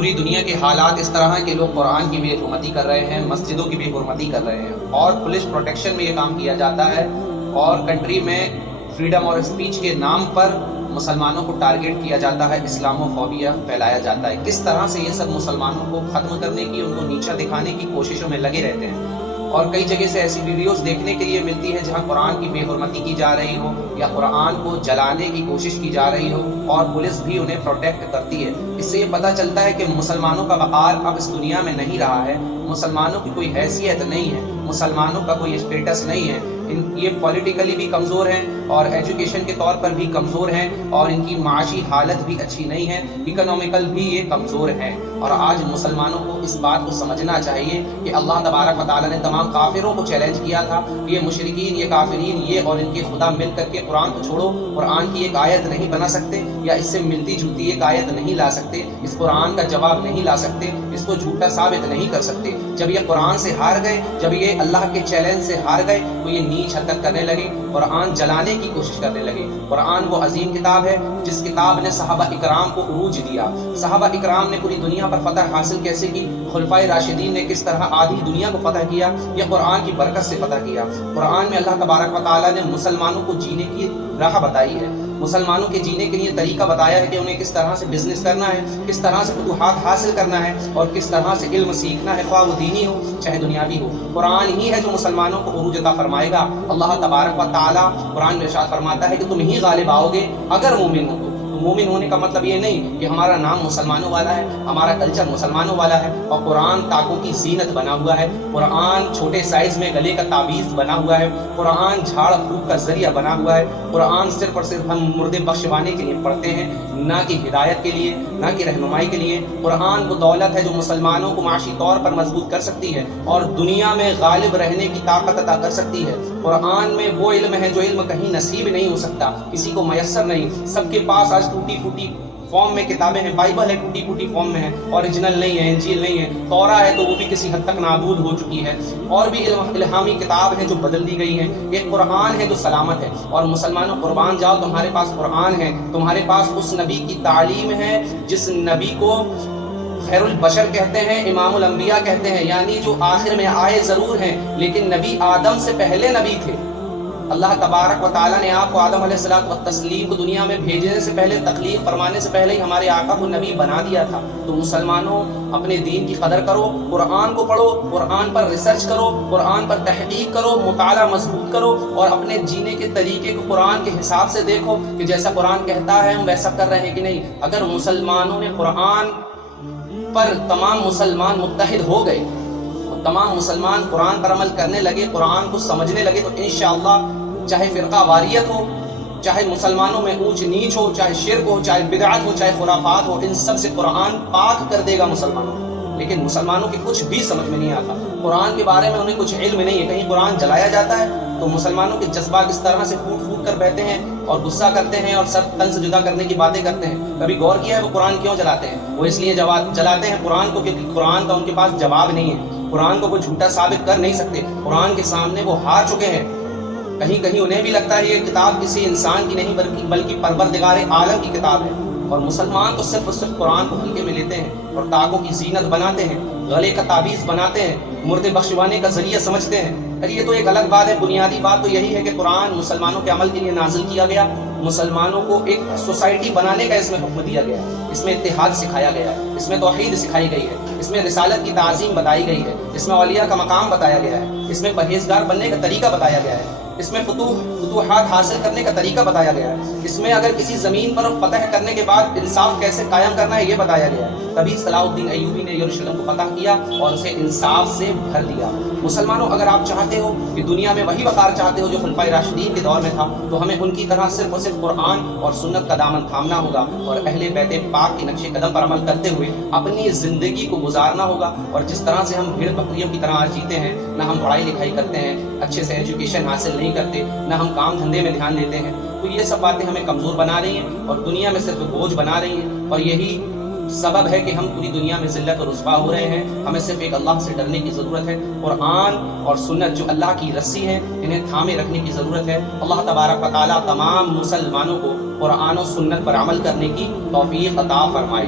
پوری دنیا کے حالات اس طرح ہیں کہ لوگ قرآن کی بے حرمتی کر رہے ہیں، مسجدوں کی بے حرمتی کر رہے ہیں، اور پولیس پروٹیکشن میں یہ کام کیا جاتا ہے، اور کنٹری میں فریڈم اور اسپیچ کے نام پر مسلمانوں کو ٹارگٹ کیا جاتا ہے، اسلامو فوبیا پھیلایا جاتا ہے۔ کس طرح سے یہ سب مسلمانوں کو ختم کرنے کی، ان کو نیچا دکھانے کی کوششوں میں لگے رہتے ہیں، اور کئی جگہ سے ایسی ویڈیوز دیکھنے کے لیے ملتی ہے جہاں قرآن کی بے حرمتی کی جا رہی ہو یا قرآن کو جلانے کی کوشش کی جا رہی ہو، اور پولیس بھی انہیں پروٹیکٹ کرتی ہے۔ اس سے یہ پتہ چلتا ہے کہ مسلمانوں کا وقار اب اس دنیا میں نہیں رہا ہے، مسلمانوں کی کوئی حیثیت نہیں ہے، مسلمانوں کا کوئی اسٹیٹس نہیں ہے۔ یہ پولیٹیکلی بھی کمزور ہیں اور ایجوکیشن کے طور پر بھی کمزور ہیں، اور ان کی معاشی حالت بھی اچھی نہیں ہے، اکنومیکل بھی یہ کمزور ہیں۔ اور آج مسلمانوں کو اس بات کو سمجھنا چاہیے کہ اللہ تبارک و تعالیٰ نے تمام کافروں کو چیلنج کیا تھا کہ یہ مشرکین، یہ کافرین، یہ اور ان کے خدا مل کر کے قرآن کو چھوڑو، قرآن کی ایک آیت نہیں بنا سکتے یا اس سے ملتی جلتی ایک آیت نہیں لا سکتے، اس قرآن کا جواب نہیں لا سکتے، اس کو جھوٹا ثابت نہیں کر سکتے۔ جب یہ قرآن سے ہار گئے، جب یہ اللہ کے چیلنج سے ہار گئے، تو یہ نیچ حرکت کرنے لگے، قرآن جلانے کی کوشش کرنے لگے۔ قرآن وہ عظیم کتاب ہے جس کتاب نے صحابہ اکرام کو عروج دیا۔ صحابہ اکرام نے پوری دنیا پر فتح حاصل کیسے کی، خلفائے راشدین نے کس طرح آدھی دنیا کو فتح کیا، یہ قرآن کی برکت سے فتح کیا۔ قرآن میں اللہ تبارک و تعالیٰ نے مسلمانوں کو جینے کی راہ بتائی ہے، مسلمانوں کے جینے کے لیے طریقہ بتایا ہے کہ انہیں کس طرح سے بزنس کرنا ہے، کس طرح سے فتوحات حاصل کرنا ہے، اور کس طرح سے علم سیکھنا ہے، خواہ وہ دینی ہو چاہے دنیاوی ہو۔ قرآن ہی ہے جو مسلمانوں کو عروج عطا فرمائے گا۔ اللہ تبارک و تعالیٰ قرآن میں ارشاد فرماتا ہے کہ تم ہی غالب آؤ گے اگر مومن ہو تو۔ مومن ہونے کا مطلب یہ نہیں کہ ہمارا نام مسلمانوں والا ہے، ہمارا کلچر مسلمانوں والا ہے، اور قرآن تاکوں کی زینت بنا ہوا ہے، قرآن چھوٹے سائز میں گلے کا تعویذ بنا ہوا ہے، قرآن جھاڑ پھونک کا ذریعہ بنا ہوا ہے، قرآن صرف اور صرف ہم مردے بخشوانے کے لیے پڑھتے ہیں، نہ کہ ہدایت کے لیے، نہ کہ رہنمائی کے لیے۔ قرآن وہ دولت ہے جو مسلمانوں کو معاشی طور پر مضبوط کر سکتی ہے اور دنیا میں غالب رہنے کی طاقت عطا کر سکتی ہے۔ قرآن میں وہ علم ہے جو علم کہیں نصیب نہیں ہو سکتا، کسی کو میسر نہیں۔ سب کے پاس آج ٹوٹی پھوٹی فارم میں کتابیں ہیں، بائبل ہے ٹوٹی پھوٹی فارم میں ہے، اوریجنل نہیں ہے، انجیل نہیں ہے، تورا ہے تو وہ بھی کسی حد تک نابود ہو چکی ہے، اور بھی الہامی کتاب ہیں جو بدل دی گئی ہیں۔ ایک قرآن ہے جو سلامت ہے، اور مسلمانوں قربان جاؤ تمہارے پاس قرآن ہے، تمہارے پاس اس نبی کی تعلیم ہے جس نبی کو خیر البشر کہتے ہیں، امام الانبیاء کہتے ہیں، یعنی جو آخر میں آئے ضرور ہیں لیکن نبی آدم سے پہلے نبی تھے۔ اللہ تبارک و تعالیٰ نے آپ کو آدم علیہ السلام و تسلیم کو دنیا میں بھیجنے سے پہلے، تخلیق فرمانے سے پہلے ہی ہمارے آقا کو نبی بنا دیا تھا۔ تو مسلمانوں اپنے دین کی قدر کرو، قرآن کو پڑھو، قرآن پر ریسرچ کرو، قرآن پر تحقیق کرو، مطالعہ مضبوط کرو، اور اپنے جینے کے طریقے کو قرآن کے حساب سے دیکھو کہ جیسا قرآن کہتا ہے ہم ویسا کر رہے ہیں کہ نہیں۔ اگر مسلمانوں نے قرآن پر تمام مسلمان متحد ہو گئے، تمام مسلمان قرآن پر عمل کرنے لگے، قرآن کو سمجھنے لگے، تو انشاءاللہ چاہے فرقہ واریت ہو، چاہے مسلمانوں میں اونچ نیچ ہو، چاہے شرک ہو، چاہے بدعت ہو، چاہے خرافات ہو، ان سب سے قرآن پاک کر دے گا مسلمانوں کو۔ لیکن مسلمانوں کے کچھ بھی سمجھ میں نہیں آتا، قرآن کے بارے میں انہیں کچھ علم نہیں ہے۔ کہیں قرآن جلایا جاتا ہے تو مسلمانوں کے جذبات اس طرح سے پھوٹ پھوٹ کر بہتے ہیں اور غصہ کرتے ہیں اور سر تن سے جدا کرنے کی باتیں کرتے ہیں۔ کبھی غور کیا ہے وہ قرآن کیوں جلاتے ہیں؟ وہ اس لیے جلاتے ہیں قرآن کو کیونکہ قرآن کا ان کے پاس جواب نہیں ہے، قرآن کو وہ جھوٹا ثابت کر نہیں سکتے، قرآن کے سامنے وہ ہار چکے ہیں۔ کہیں کہیں انہیں بھی لگتا ہے یہ کتاب کسی انسان کی نہیں بلکہ پروردگار عالم کی کتاب ہے، اور مسلمان تو صرف اور صرف قرآن کو ہلکے میں لیتے ہیں اور تاکوں کی زینت بناتے ہیں، گلے کا تعویذ بناتے ہیں، مردے بخشوانے کا ذریعہ سمجھتے ہیں۔ ارے یہ تو ایک الگ بات ہے، بنیادی بات تو یہی ہے کہ قرآن مسلمانوں کے عمل کے لیے نازل کیا گیا، مسلمانوں کو ایک سوسائٹی بنانے کا اس میں حکم دیا گیا ہے، اس میں اتحاد سکھایا گیا ہے، اس میں توحید سکھائی گئی ہے، اس میں رسالت کی تعظیم بتائی گئی ہے، اس میں اولیاء کا مقام بتایا گیا ہے، اس میں پرہیزگار بننے کا طریقہ بتایا گیا ہے، اس میں فتوحات حاصل کرنے کا طریقہ بتایا گیا ہے، اس میں اگر کسی زمین پر فتح کرنے کے بعد انصاف کیسے قائم کرنا ہے یہ بتایا گیا ہے۔ تبھی صلاح الدین ایوبی نے یروشلم کو فتح کیا اور اسے انصاف سے بھر دیا۔ مسلمانوں اگر آپ چاہتے ہو کہ دنیا میں وہی وقار چاہتے ہو جو خلفائے راشدین کے دور میں تھا، تو ہمیں ان کی طرح صرف اور صرف قرآن اور سنت کا دامن تھامنا ہوگا اور اہل بیت پاک کے نقش قدم پر عمل کرتے ہوئے اپنی زندگی کو گزارنا ہوگا۔ اور جس طرح سے ہم بھیڑ بکریوں کی طرح آج جیتے ہیں، نہ ہم پڑھائی لکھائی کرتے ہیں، اچھے سے ایجوکیشن حاصل نہیں کرتے، نہ ہم کام دھندے میں دھیان دیتے ہیں، تو یہ سب باتیں ہمیں کمزور بنا رہی ہیں اور دنیا میں صرف بوجھ بنا رہی ہیں، اور یہی سبب ہے کہ ہم پوری دنیا میں ذلت اور رسوا ہو رہے ہیں۔ ہمیں صرف ایک اللہ سے ڈرنے کی ضرورت ہے، قرآن اور سنت جو اللہ کی رسی ہے انہیں تھامے رکھنے کی ضرورت ہے۔ اللہ تبارک و تعالیٰ تمام مسلمانوں کو قرآن و سنت پر عمل کرنے کی توفیق عطا فرمائے۔